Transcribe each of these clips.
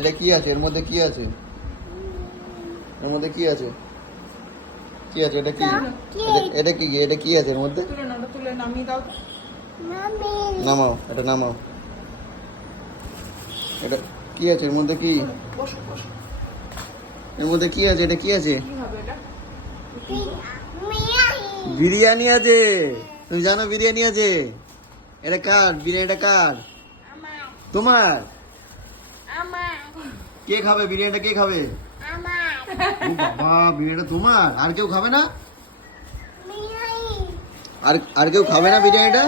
এটা কি আছে? এর মধ্যে কি আছে? এর মধ্যে কি আছে? কি আছে? এটা কি? এটা- এটা কি? এটা কি আছে এর মধ্যে। নামাও এটা নামাও। এটা কি আছে? এর মধ্যে কি? বসো বসো। এর মধ্যে কি আছে? এটা কি আছে? কি হবে এটা? বিরিয়ানি। আছে। তুমি জানো বিরিয়ানি আছে? এটা কার? বিরিয়ানিটা কার? তোমার? কে খাবে? বিরিয়ানিটা কে খাবে? ও বাবা, বিরিয়ানিটা তোমার? আর কেউ খাবে না? আর আর কেউ খাবে না বিরিয়ানিটা?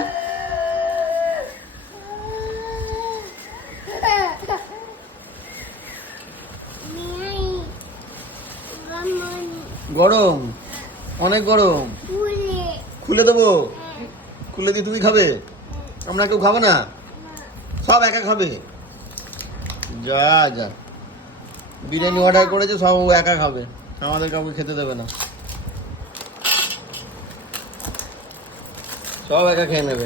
গরম, অনেক গরম। খুলে দেবো। খুলে দিয়ে তুমি খাবে? আমরা কেউ খাবে না? সব একা খাবে? যা যা। বিরিয়ানি অর্ডার করেছে সব ও একা খাবে। আমাদের কাউকে খেতে দেবে না। সব একা খেয়ে নেবে।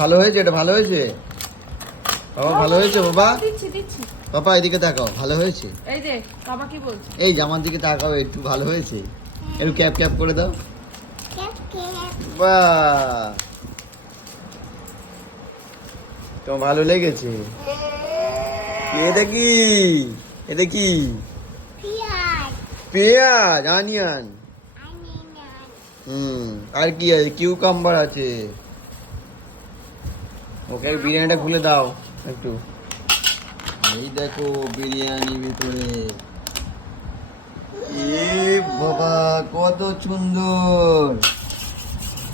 ভালো হয়েছে এটা? ভালো হয়েছে? বাবা ভালো হয়েছে বাবা? দিচ্ছি দিচ্ছি। বাবা এদিকে তাকাও ভালো হয়েছে? এই যে বাবা কি বলছে? এই জামার দিকে তাকাও একটু ভালো হয়েছে? একটু ক্যাপ ক্যাপ করে দাও। বাহ। তোমার ভালো লেগেছে? এটা কি? এটা কি? পেঁয়াজ। আনিয়ান। হুম আর কি আছে? কিউকাম্বার আছে। ওকে বিরিয়ানিটা খুলে দাও একটু। এই দেখো বিরিয়ানি ভিতরে। এ বাবা কত সুন্দর।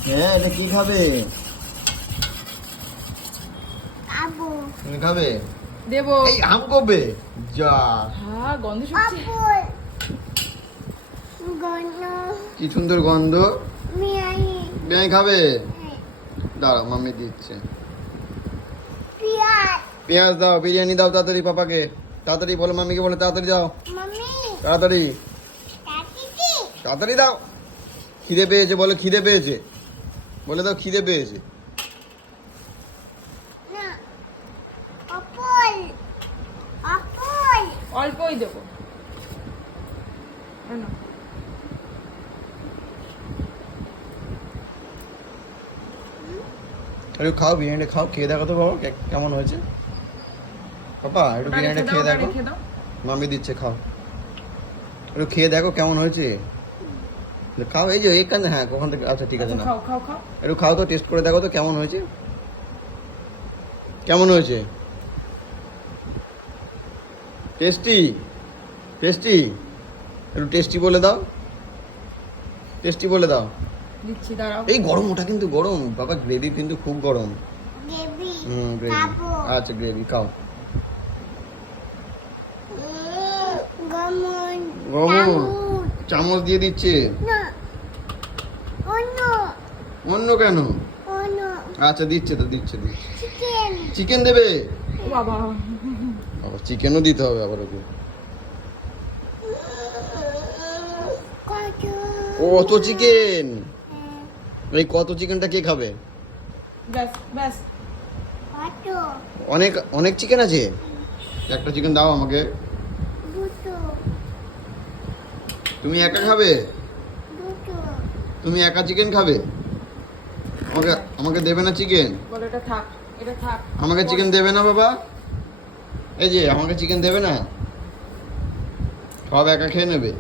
হ্যাঁ এটা কি খাবে? তুমি খাবে? দেবো। এই আম কবে? যা। হ্যাঁ গন্ধ শুকছে। কি সুন্দর গন্ধ। বিরিয়ানি খাবে? দাঁড়াও মাম্মি দিচ্ছে। পেঁয়াজ। দাও বিরিয়ানি দাও তাড়াতাড়ি পাপাকে। তাড়াতাড়ি বলো মাম্মিকে বলে তাড়াতাড়ি দাও। তাড়াতাড়ি। তাড়াতাড়ি দাও। খিদে পেয়েছে বলে খিদে পেয়েছে। বলে দাও খিদে পেয়েছে অল্পই দেবো আর না। একটু খাও বিরিয়ানিটা খাও খেয়ে দেখো তো বাবা কেমন হয়েছে। পাপা একটু বিরিয়ানিটা খেয়ে দেখো। মামি দিচ্ছে খাও। একটু খেয়ে দেখো কেমন হয়েছে। খাও এই যে এখানে হ্যাঁ কখন থেকে আচ্ছা ঠিক আছে আচ্ছা, না। খাও খাও খাও। একটু খাও তো টেস্ট করে দেখো তো কেমন হয়েছে। কেমন হয়েছে? টেস্টি টেস্টি একটু টেস্টি বলে দাও। টেস্টি বলে দাও। দিচ্ছি দাঁড়াও। এই গরম ওটা কিন্তু গরম। বাবা গ্রেভি কিন্তু খুব গরম। হুম গ্রেভি আচ্ছা গ্রেভি খাও। গরম চামচ। দিয়ে দিচ্ছে। অন্য। কেন? আচ্ছা দিচ্ছে তো দিচ্ছে দিচ্ছে। চিকেন দেবে? বাবা। চিকেনও দিতে হবে আবার ওকে। কত চিকেন এই কত চিকেনটা কে খাবে? অনেক অনেক চিকেন আছে? একটা চিকেন দাও আমাকে। তুমি একা খাবে? তুমি একা চিকেন খাবে? আমাকে আমাকে দেবে না চিকেন বলো এটা থাক এটা থাক। আমাকে চিকেন দেবে না বাবা? এই যে আমাকে চিকেন দেবে না? সব একা খেয়ে নেবে।